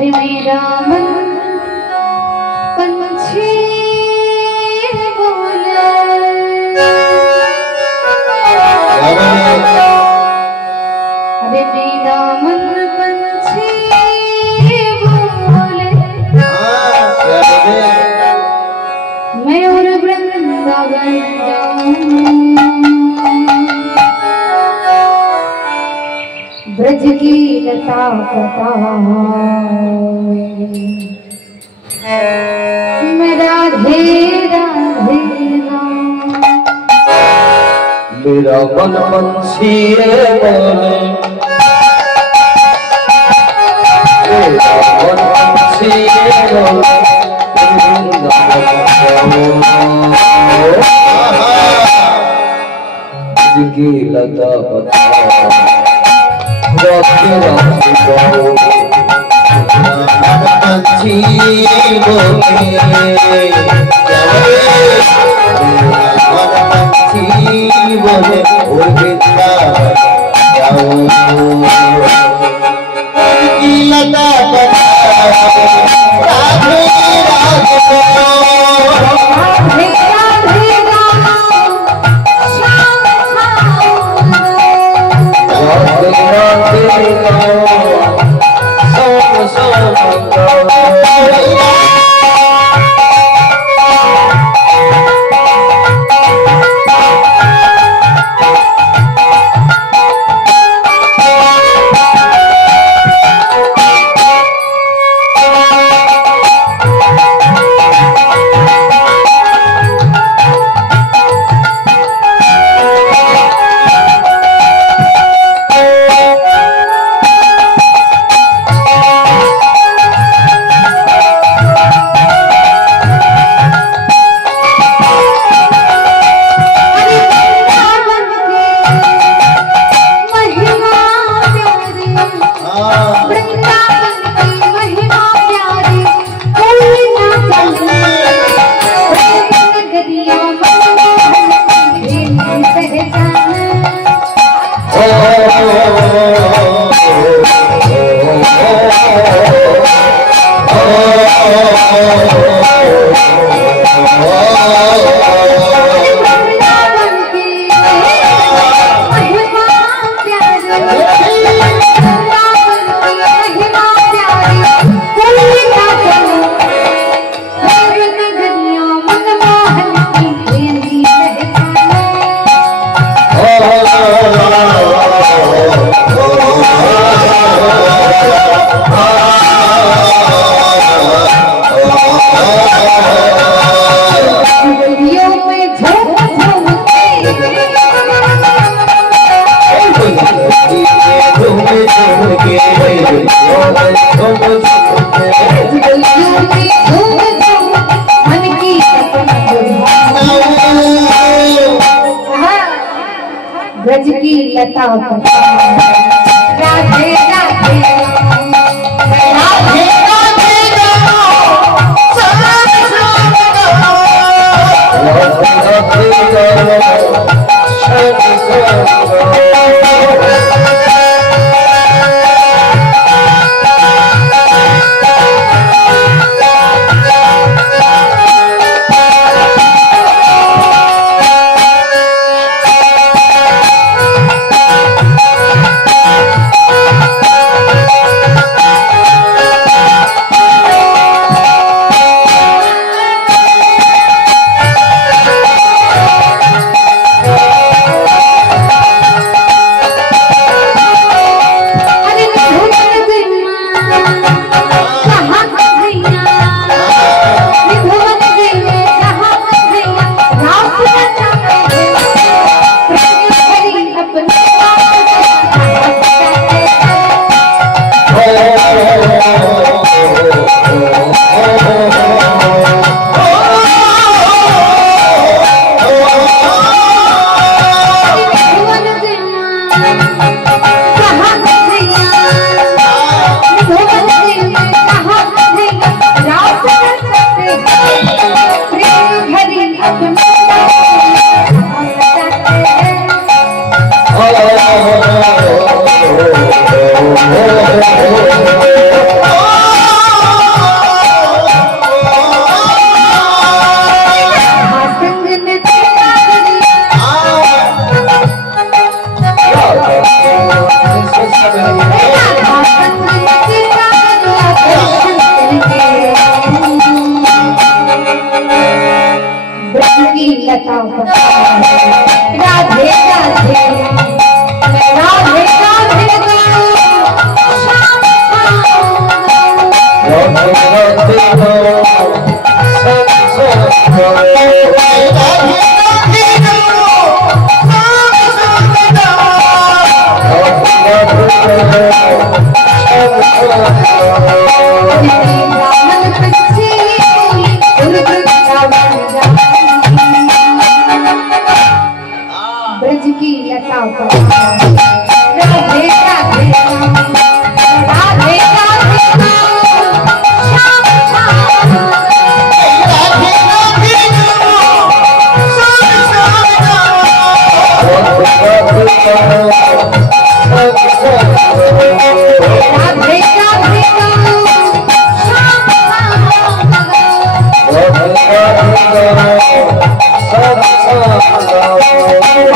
अरे मेरा मन पंछी बोले, अरे मेरा मन पंछी बोले, मैं और वृंदावन जाऊं, ब्रज की लता पता मैं राधे राधे मेरा मन पंछी बोले, मेरा मन पंछी बोले, जिगी लता पता पंछी बोले और वृंदावन जाओ, लता पता राधे ब्रज की लता पता राधे राधे राधे लता राधे राधे मैं राधे राधे ब्रज की लता राधे राधे राधे राधे श्याम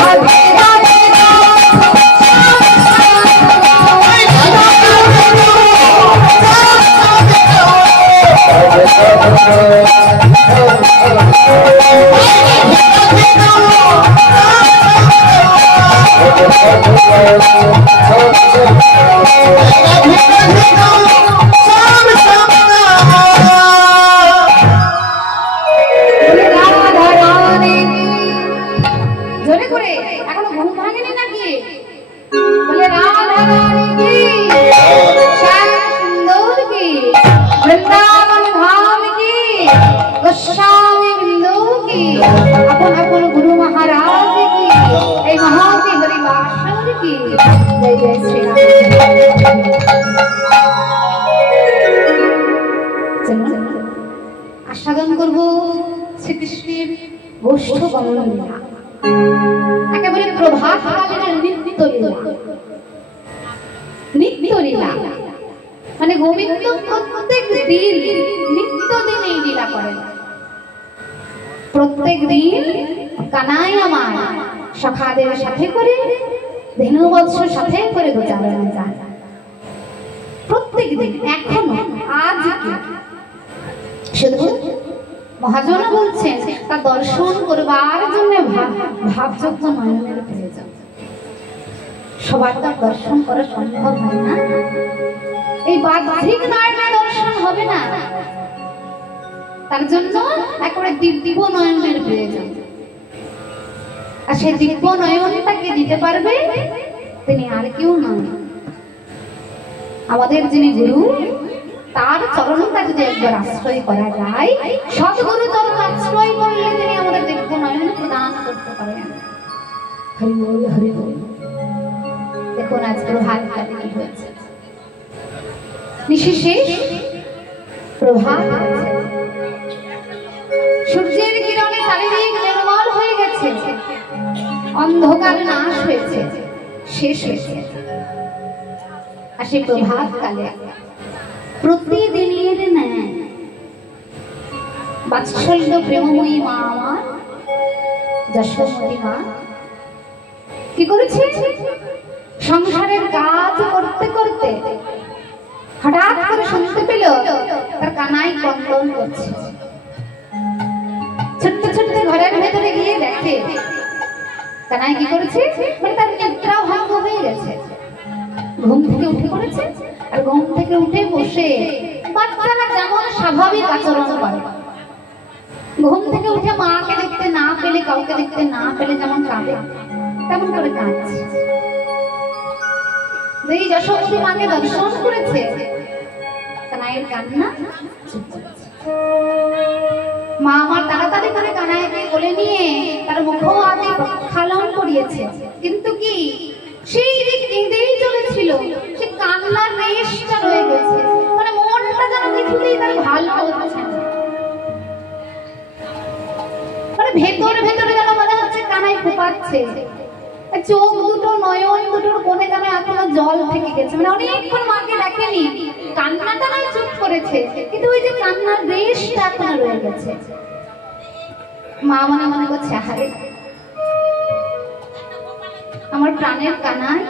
राधे राधे आस्वादन करब श्रीकृष्णेर गोष्ठ गमन लीला एकेबारे प्रभात कालेर नित्य लीला माने गोविंद प्रत्येक दिन नित्य दिन এই লীলা করেন প্রত্যেক দিন কানাই আমার সখাদের সাথে করে ধেনুবৎস সাথে করে গোচারণে যায় প্রত্যেক দিন এখনো আজকে শুধু মহাজন বলছেন তার দর্শন করবার জন্য ভাবযোগ্য নয়নের প্রয়োজন সবার তার দর্শন করা সম্ভব হয় না এই বাহ্যিক নয়নের দর্শন হবে না তার জন্য একেবারে দিব্য নয়নের প্রয়োজন আর সেই দিব্য নয়নটাকে দিতে পারবে তিনি আর কেউ নন আমাদের যিনি গুরু তার চরণটা যদি একবার আশ্রয় করা যায় সদ্গুরু চরণ আশ্রয় করলে তিনি আমাদের দিব্য নয়ন প্রদান করতে পারেন হরি বল হরি বল দেখুন আজ প্রভাত কালে কি হয়েছে নিশিশেষ প্রভাত সূর্যের কিরণে চারিদিক নির্মল হয়ে গেছে অন্ধকার নাশ হয়েছে শেষ হয়েছে আর সেই প্রভাত কালে প্রতিদিনের ন্যায় বাৎসল্য প্রেমময়ী মা আমার যশোমতী মা কি করেছে সংসারের কাজ করতে করতে হঠাৎ করে শুনতে পেল তার কানাই ক্রন্দন করছে ছোট্ট ছোট্ট ঘরের ভেতরে গিয়ে দেখে কানাই কি করেছে মানে তার নিদ্রা ভঙ্গ হয়ে গেছে ঘুম থেকে উঠে পড়েছে আর ঘুম থেকে উঠে বসে বাচ্চারা যেমন স্বাভাবিক আচরণ করে ঘুম থেকে উঠে মাকে দেখতে না পেলে কাউকে দেখতে না পেলে যেমন কাঁদে তেমন করে কাঁদছে এই যশোমতী মাকে দর্শন করেছে কানাইয়ের কান্না মা আমার তাড়াতাড়ি করে কানাইকে কোলে নিয়ে তার মুখ আদি প্রক্ষালন করিয়েছে কিন্তু কি সেই যে কেঁদেই চলেছিল সে কান্নার রেশটা রয়ে গেছে মানে মনটা যেন কিছুতেই তার ভালো হচ্ছে না মানে ভেতরে ভেতরে যেন মনে হচ্ছে কানাই ফোপাচ্ছে চোখ দুটো নয়ন দুটোর কোণে যেন এখনো জল থেকে গেছে মানে অনেকক্ষণ মাকে দেখেনি কান্নাটা নয় চুপ করেছে কিন্তু ওই যে কান্নার রেশটা এখনো রয়ে গেছে মা মনে মনে করছে আরে আমার প্রাণের কানাই,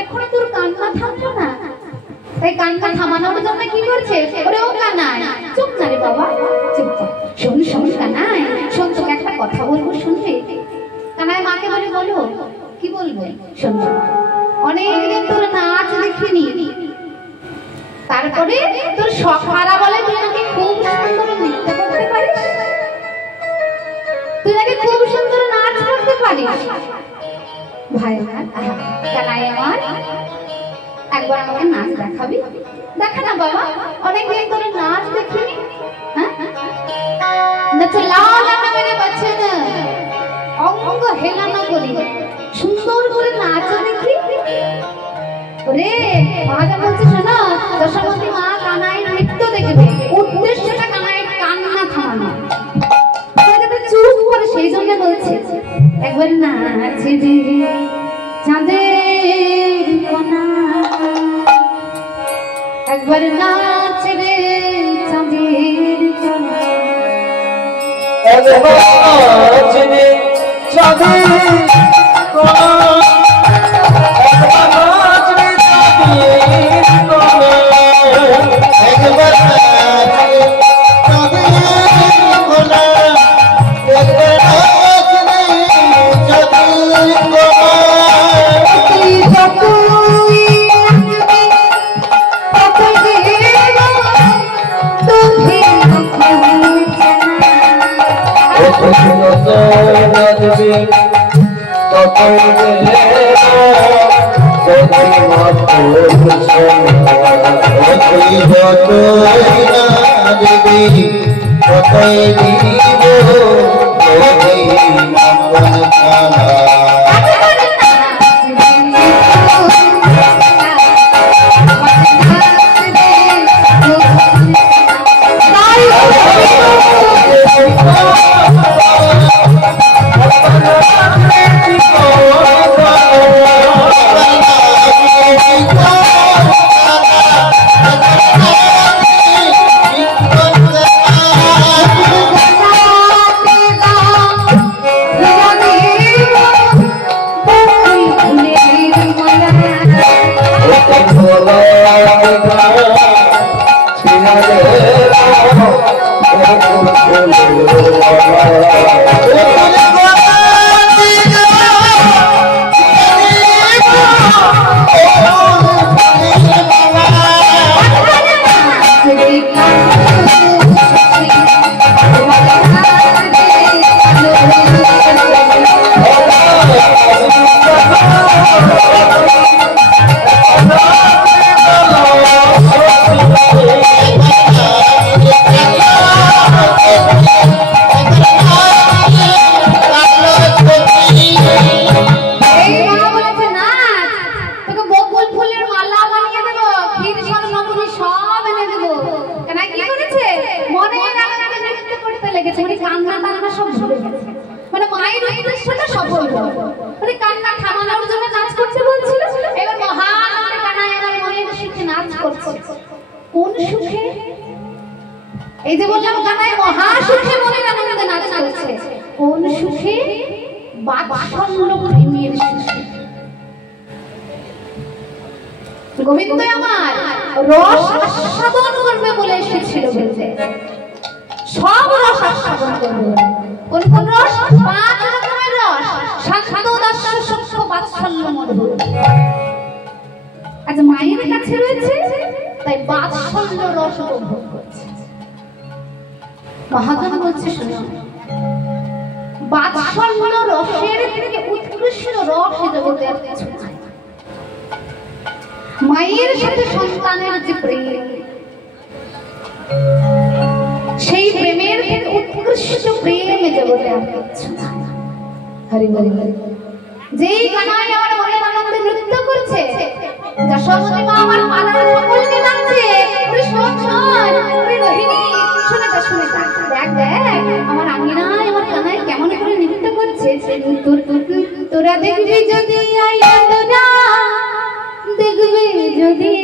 এখনো তোর কান্না থামলো না। তাই কান্না থামানোর জন্য কি করছে? ওরে ও কানাই, চুপ না রে বাবা, চুপ কর। শোন শোন কানাই, শোন, তোকে একটা কথা বলবো, শুনবি? কানাই মাকে বলে, বলো। কি বলবে? শোন, অনেকদিন তোর নাচ দেখিনি, তারপরে তোর সখারা বলে তুই নাকি খুব সুন্দর নৃত্য করতে পারিস, তুই নাকি খুব সুন্দর নাচ করতে পারিস। ভাই কানাই আমার, একবার আমাকে নাচ দেখাবি? দেখা না বাবা, অনেকদিন তোর নাচ দেখিনি। হ্যাঁ, নচলাও না মেরে বাচ্চা না, অঙ্গ হেলানো করি, সুন্দর করে নাচ দেখি। ওরে মহাজন বলছে, শোনো, দশাবতী মা কানাই নৃত্য দেখবে, উদ্দেশ্যটা কানাইয়ের কান্না থামানো। চুপ করে সেই জন্য বলছে, একবার নাচে রে চাঁদের কোনা, একবার নাচ রে চাঁদের কোনা, একবার নাচ রে চাঁদের কোনা, একবার নাচ রে চাঁদের কোনা, একবার নাচ রে চাঁদের কোনা, একবার নাচ রে চাঁদের কোনা। তুই যতই নাচবি, ততই কোন সুখে? এই যে বললাম কানাই মহা সুখে মনে আনন্দে নাচ করছে। কোন সুখে? বাৎসল্য প্রেমের সুখে। গোবিন্দ আমার রস আস্বাদন করবে বলে এসেছিল বলতে, সব রস আস্বাদন করবে। কোন কোন রস? 5 রকমের রস, শান্ত, দাস্য, সূক্ষ্ম, বাৎসল্য, মধুর। আজ মায়ের কাছে রয়েছে, তাই বাৎসল্য রস উপভোগ করছে। মহাজন বলছে, শোনো, বাৎসল্য রসের থেকে উৎকৃষ্ট রস জগতে আর কিছু নাই। মায়ের সাথে সন্তানের যে প্রেম, সেই প্রেমের থেকে উৎকৃষ্ট প্রেম জগতে আর কিছু নাই। হরি বল। যেই কানাই আমার মনের আনন্দে নৃত্য করছে, যশোমতী মা আমার পালার সকলকে ডাকছে, ওরে শোন শোন, ওরে রোহিণী, শুনে যা, শুনে যা, দেখ দেখ আমার আঙ্গিনায় আমার কানাই কেমন করে নৃত্য করছে। তোরা দেখবি যদি আই, তোরা দেখবি যদি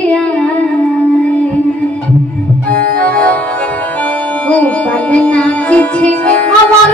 গোপাল নাচিছে আমার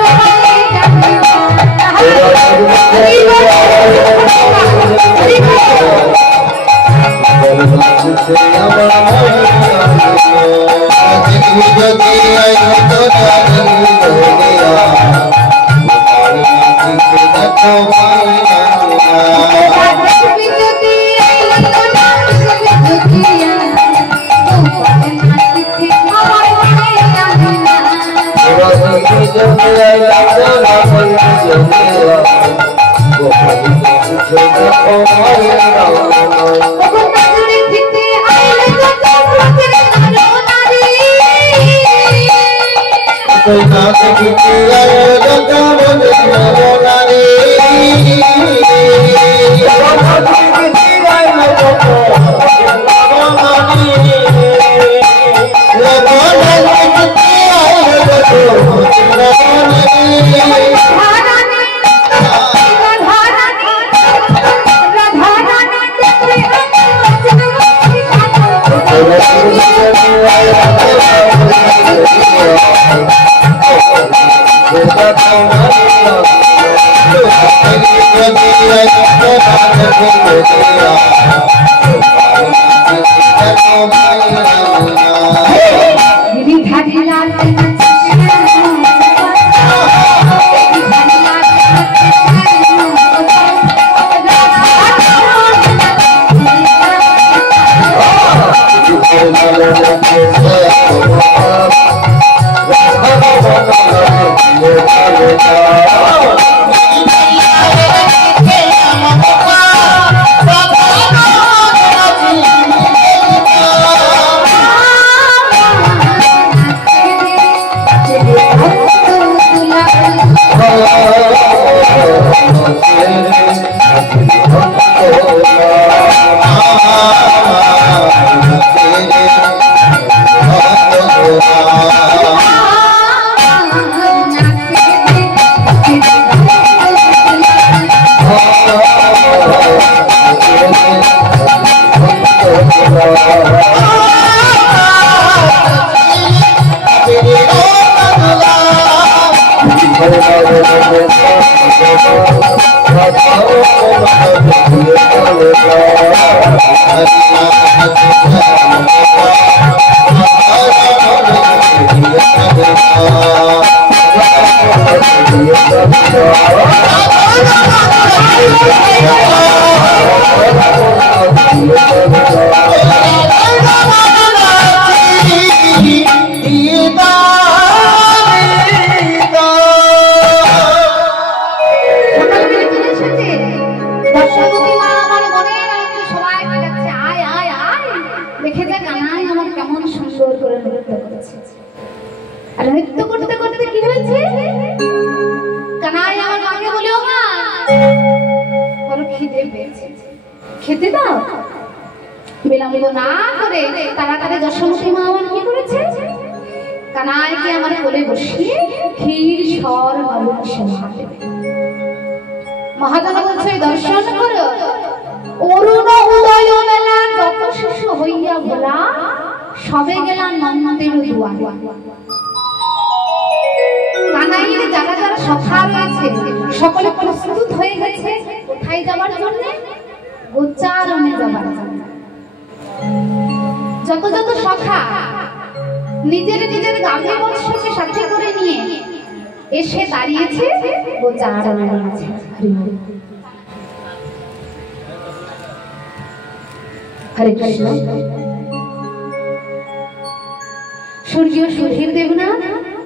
স্বর্গীয় সুধীর দেবনাথ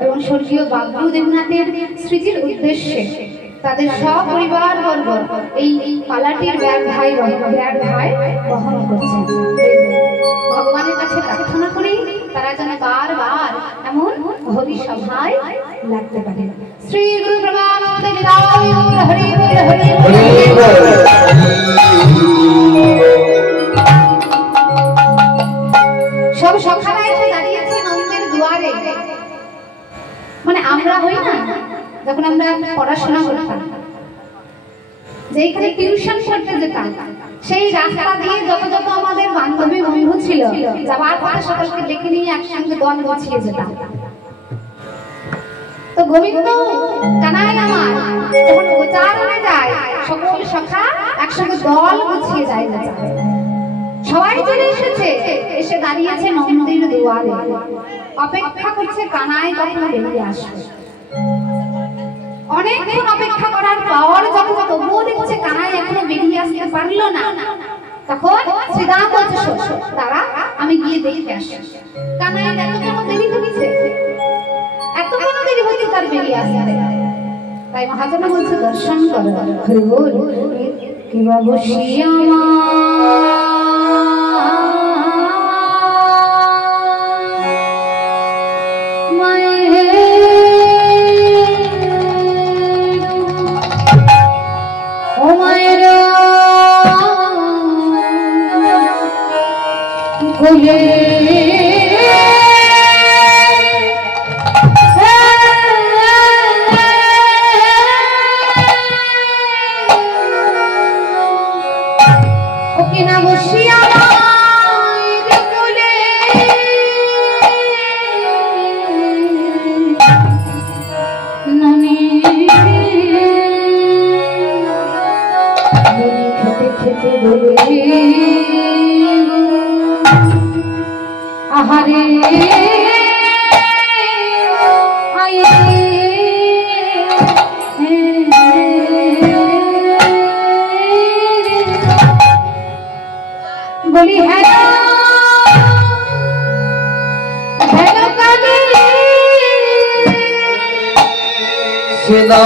এবং স্বর্গীয় বাবলু দেবনাথের স্মৃতির উদ্দেশ্যে তাদের সপরিবার বর্গ এই পালাটির ব্যাগ ভাই বহন করছেন। ভগবানের কাছে প্রার্থনা করি তারা যেন বারবার এমন হরি সভায় লাগতে পারে। শ্রী গুরু প্রমানন্দ নিতাই হরি বল হরি বল। সব সখারা এসে দাঁড়িয়েছে নন্দের দুয়ারে। মানে আমরা হই না যখন আমরা পড়াশোনা করতাম, যেখানে টিউশন করতে যেতাম, সেই রাস্তা দিয়ে যত যত আমাদের বান্ধবী বন্ধু ছিল যাবার পরে সকলকে ডেকে নিয়ে একসঙ্গে দল গুছিয়ে যেতাম। তো গোবিন্দ কানাই আমার যখন গোচারণে যায় সকল সখা একসঙ্গে দল গুছিয়ে যায় গোচারে। সবাই চলে এসেছে, এসে দাঁড়িয়েছে নন্দীর দুয়ারে, অপেক্ষা করছে কানাই কখন বেরিয়ে আসবে। অনেকক্ষণ অপেক্ষা করার পর যখন তবুও দেখছে কানাই এখনো বেরিয়ে আসতে পারলো না, তখন শ্রীরাম বলছে দাঁড়া আমি গিয়ে দেখে আসি কানাই এত কেন দেরি হচ্ছে, এত কেন দেরি হচ্ছে তার বেরিয়ে আসতে। তাই মহাজন বলছে দর্শন করো। হরি বল কিবা বসিয়া বলি হ্যালো হ্যালো কালী সিদা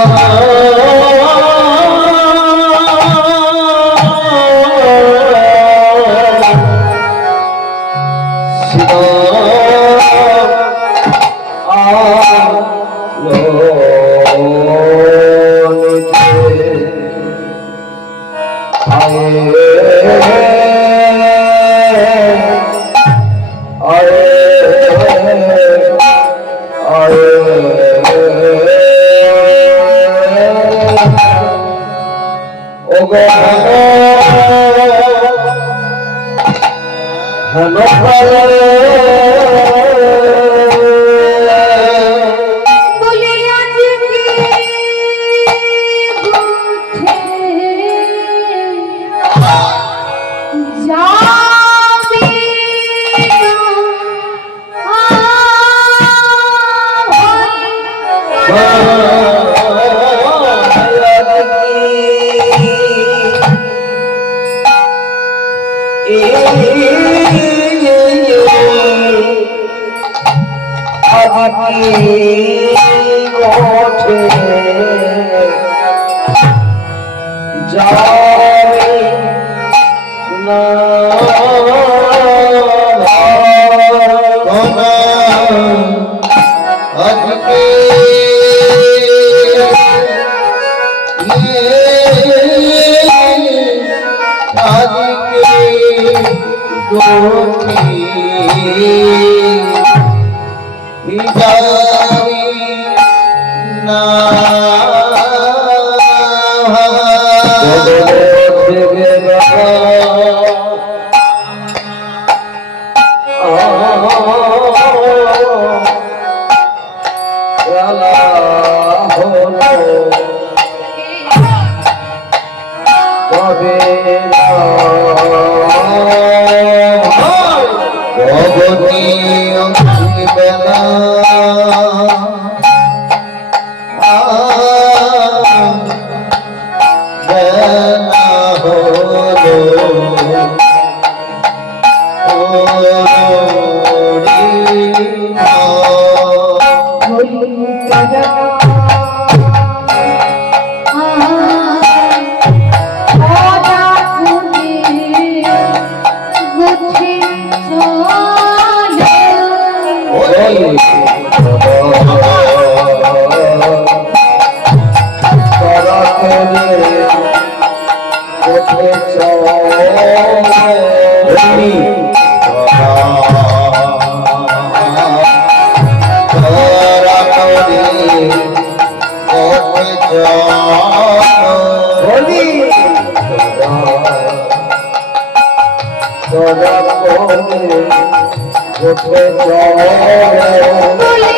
বলি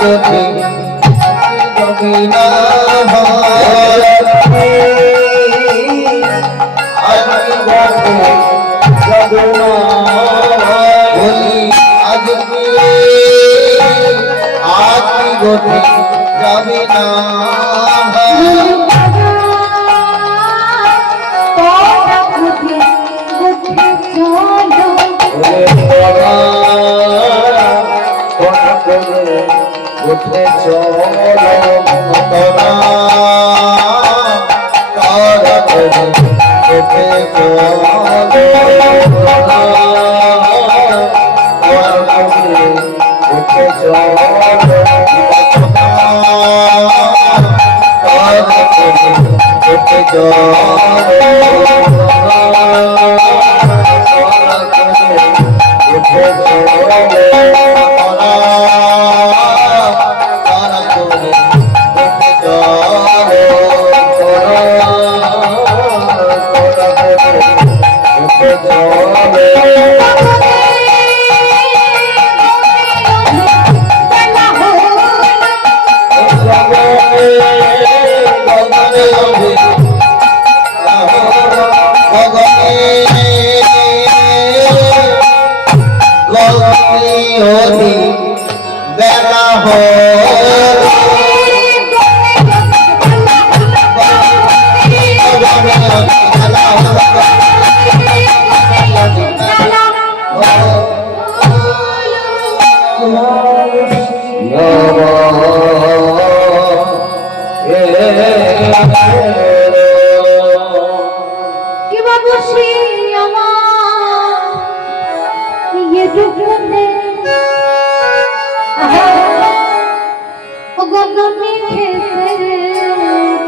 গতি যাবি না আজকে গতি যাবি না বলি আজকে গতি যাবি না উঠে চলো তোরা তারা উঠে চলো উঠে চলো উঠে বেলা হো কি বাবু সে আমার ये दुखने गगने खेते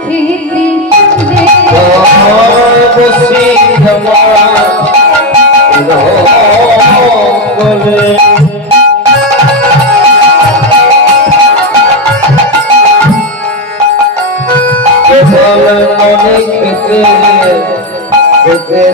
खेती दे बसी हमारा बोले केवल मने खेते खेते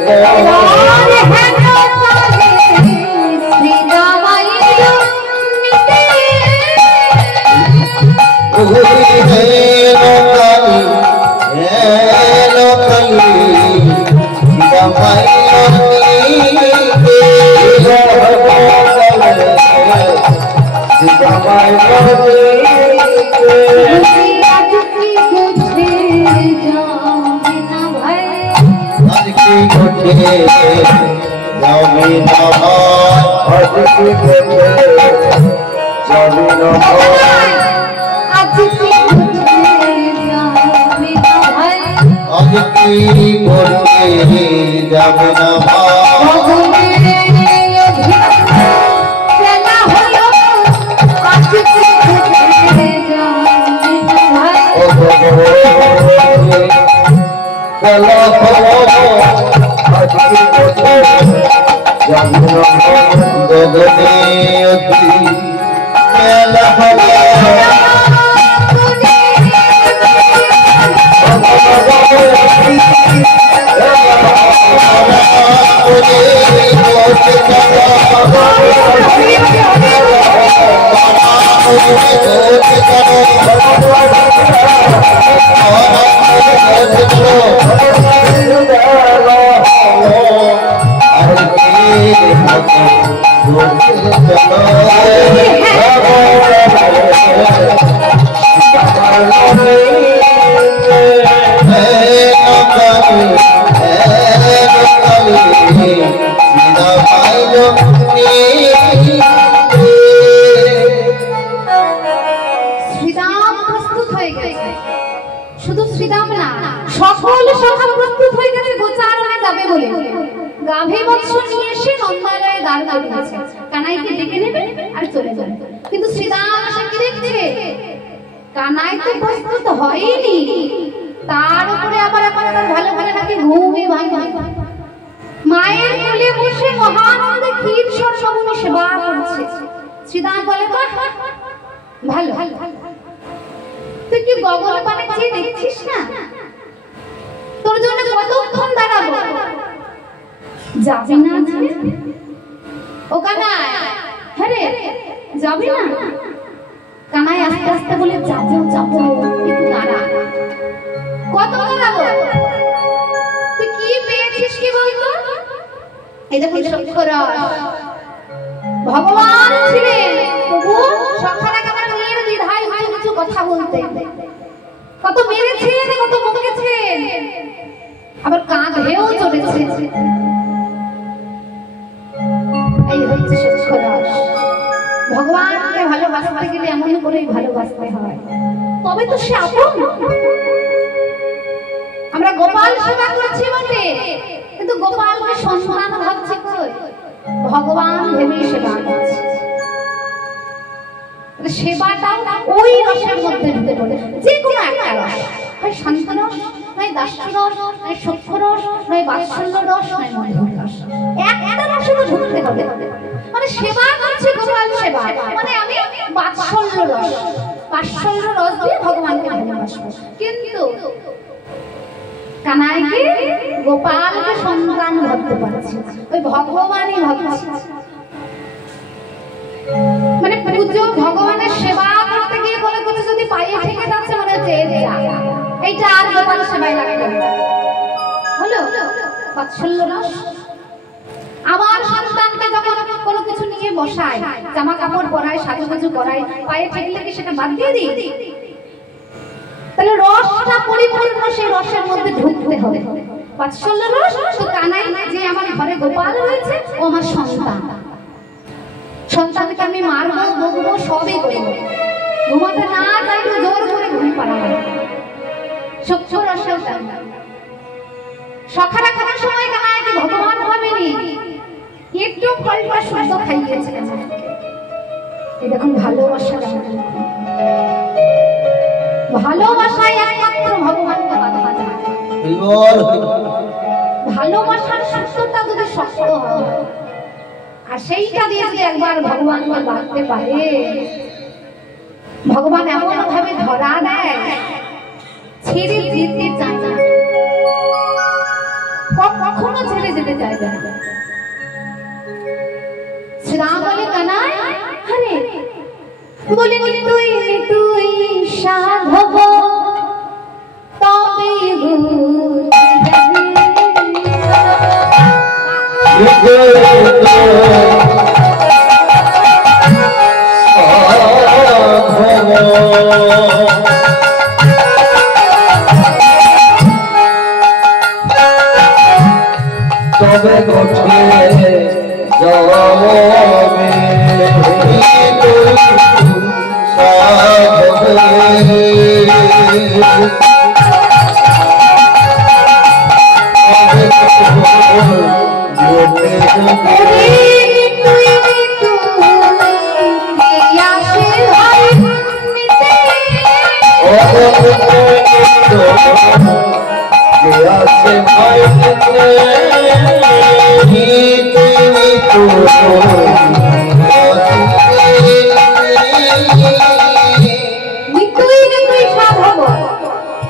যাবে না শুধু শ্রীরাম না সকল সখা প্রস্তুত হয়ে গেছে গোচারণে যাবে বলে গাভী বৎস নিয়ে এসে নন্দালয়ে দাঁড় করিয়েছে কানাইকে ডেকে নেবে আর চলে যাবে কিন্তু শ্রীরাম এসে কি দেখছে কানাই তো প্রস্তুত হয়নি তার উপরে আবার এখন তার ভালো ভালো নাকি ঘুমই ভাঙে মায়ের কোলে বসে মহানন্দে ক্ষীর সর্বমণি সেবা করছে শ্রীরাম বলে বাহ ভালো তুই কি গগন পানে চেয়ে দেখছিস না তোর জন্য কতক্ষণ দাঁড়াবো যাবি না ও কানাই হ্যাঁ রে যাবি না কানাই আস্তে আস্তে বলে যাবো যাবো, একটু দাঁড়া। কত দাঁড়াবো? তুই কি পেয়েছিস কি বলতো? এই দেখুন সক্ষরস। ভগবান ছিলেন প্রভু সখারা কেন নির্দ্বিধায় উঁচু উঁচু কথা বলতে, কত মেরেছেন, কত বকেছেন, আবার কাঁধেও চড়েছে। এই হচ্ছে সক্ষরস। ভগবানকে ভালোবাসতে গেলে এমন করেই ভালোবাসতে হয়, তবে তো সে আপন। আমরা গোপাল সেবা করছি বটে, কিন্তু গোপালকে সন্তান ভাবছি কই? ভগবান ভেবেই সেবা করছি। সেবাটাও ওই রসের মধ্যে ঢুকে পড়ে, যে কোনো একটা রস, হয় শান্ত রস, নয় দাস্য রস, নয় সখ্য রস, নয় বাৎসল্য রস, নয় মধুর রস, একটা রসে তো ঢুকতে হবে। মানে সেবা করছে গোপাল সেবা, মানে আমি বাৎসল্য রস, বাৎসল্য রস দিয়ে ভগবানকে ভালোবাসবো। কিন্তু কানাইকে গোপালকে সন্তান ভাবতে পারছি, ওই ভগবানই ভাবছি। মানে পুজো ভগবানের সেবা করতে গিয়ে কোনো কিছু যদি পায়ে থেকে যাচ্ছে, মনে হচ্ছে এইটা আর গোপাল সেবাই লাগবে হলো বাৎসল্য রস। আমার সন্তানকে যখন কোনো কিছু নিয়ে বসায়, জামা কাপড় পরায়, সাজুগুজু করায়, পায়ে ঠেকলে কি সেটা বাদ দিয়ে দিই? তাহলে রসটা পরিপূর্ণ সেই রসের মধ্যে ঢুকতে হবে, বাৎসল্য রস। তো কানাই যে আমার ঘরে গোপাল রয়েছে, ও আমার সন্তান। সন্তানকে আমি মারবো, বকবো, সবই করবো, ঘুমাতে না চাইলে জোর করে ঘুম পাড়াবো। সখ্য রসের সখারা খাওয়ার সময় কানাইকে ভগবান ভাবেনি, একটু ফলটা শুদ্ধ খাইয়েছে। এই দেখুন ভালোবাসা, ভালোবাসায় একমাত্র ভগবানকে বাঁধা যায়। ভালোবাসার সত্যটা যদি শক্ত হয়, আর সেইটা দিয়ে যদি একবার ভগবানকে বাঁধতে পারে, ভগবান এমন ভাবে ধরা দেয়, ছেড়ে যেতে চায় না, কখনো ছেড়ে যেতে চাইবে না। শ্রীরাম বলে কানাই, আরে বলে তুই তুই সাধব তবে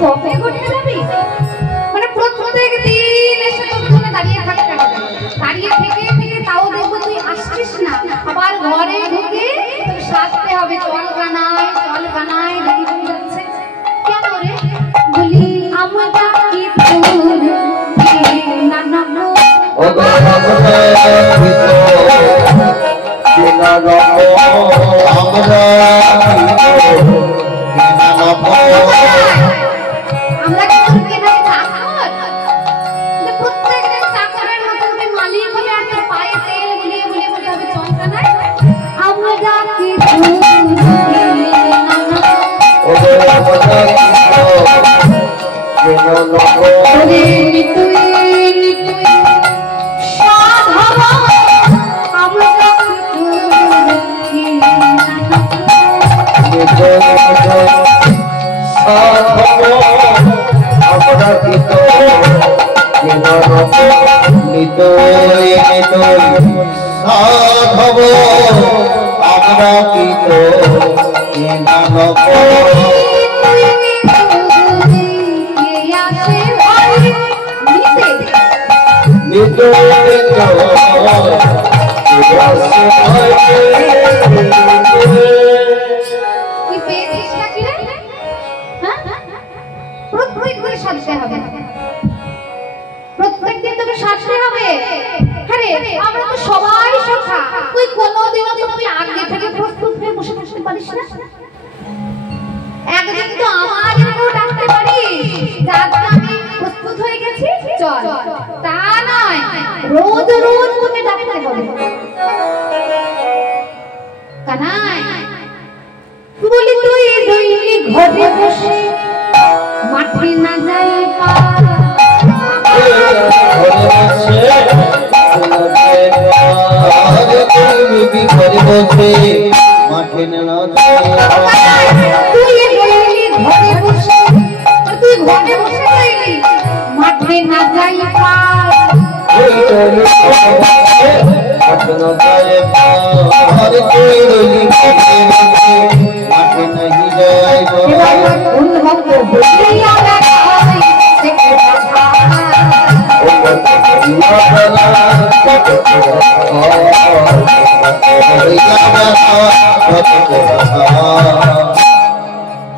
তবে গোঠে যাবে মানে প্রত্যেক দিন এসে তোর দাঁড়িয়ে থাকতে হবে, দাঁড়িয়ে থেকে থেকে তাও দেখবো তুই আসছিস না, আবার ঘরে ঢুকে তোর সাজতে হবে, চল কানাই চল কানাই, দেখি তুমি যাচ্ছে কেন রে? বলি আমরা কি তোর নানা আমরা কি তোর কেনা চাকর? প্রত্যেকটা চাকরের মতো তুমি মালিক হলে আর তোর পায়ে তেল বুলিয়ে বুলিয়ে বলতে হবে চল কানাই। আমরা কি রোজ রোজ তোকে ডাকতে হবে। কানাই বলি তুই রইলি ঘরে বসে মাঠে না যাই পার, মাঠে না তুই রইলি ঘরে বসে, তুই ঘরে বসে রইলি মাঠে না যাই পার,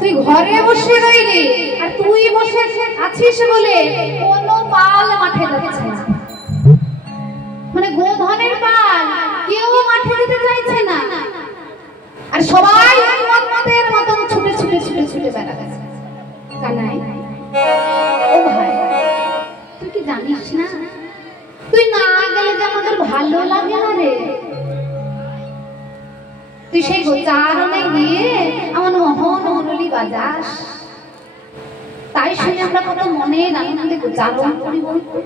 তুই ঘরে বসে রইলি আর তুই বসে আছিস বলে কোনো পাল মাঠে যাচ্ছে না, মানে গোধনের পাল কেউ মাঠে দিতে চাইছে না, আর সবাই উন্মত্তের মতন ছুটে ছুটে ছুটে ছুটে বেড়াচ্ছে। কানাই ও ভাই, তুই কি জানিস না তুই না গেলে যে আমাদের ভালো লাগে না রে, তুই সেই গোচারণে গিয়ে আমার মোহন মুরলি বাজাস, তাই শুনে আমরা কত মনের আনন্দে গোচারণ করি বলতো।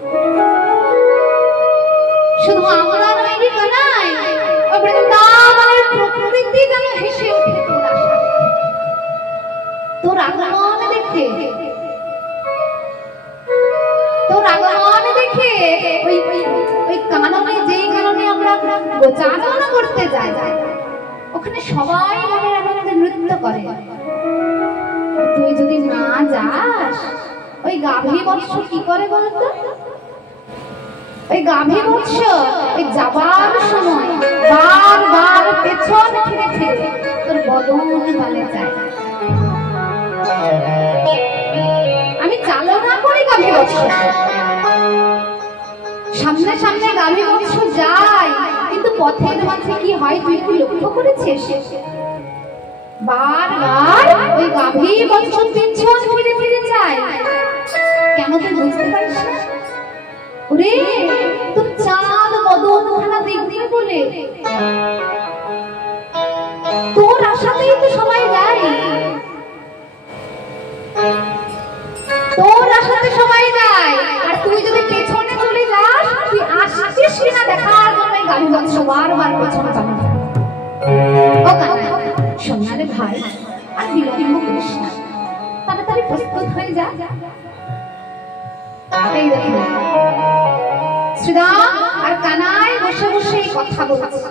শুধু আমরা নয় কানাই, ওই বৃন্দাবনের প্রকৃতি যেন হেসে ওঠে তোর আশা, তোর আগমন দেখে, তোর আগমন দেখে ওই ওই কাননে, যেই কাননে আমরা গোচারণ করতে যাই, ওখানে সবাই মনের আনন্দে নৃত্য করে। তুই যদি না যাস, ওই গাভী বৎস কি করে বলতো? ওই গাভী বৎস ওই যাবার সময় বারবার পেছন ফিরে ফিরে তোর বদন বালে যায়। আমি চালনা করি গাভী বৎস, সামনে সামনে গাভী বৎস যায়, কিন্তু পথের মাঝে কি হয় তুই কি লক্ষ্য করেছিস? বারবার ওই গাভী বৎস পেছন ফিরে ফিরে যায়। কেন তুই বুঝতে পারিস না? ওরে তোর চাঁদ বদন খানা দেখবি বলে, তোর আশাতেই তো সবাই যায়, তোর আশাতে সবাই যায়, আর তুই যদি পেছনে চলে যাস, তুই আসছিস কিনা দেখার জন্য গাড়ি বৎস বারবার পেছনে যাবে। ও কানাই সোনারে ভাই, আর বিলম্ব করিস না, তাড়াতাড়ি প্রস্তুত হয়ে যা। এই দেখো শ্রীরাম আর কানাই বসে বসে কথা বলছে।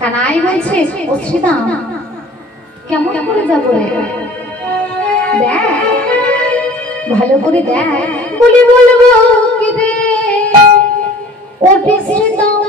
কানাই বলছে, ও শ্রীরাম কেমন করে যাবো রে, দেখ ভালো করে দেখ। বলি বলবো কি রে ওঠে শ্রীরাম,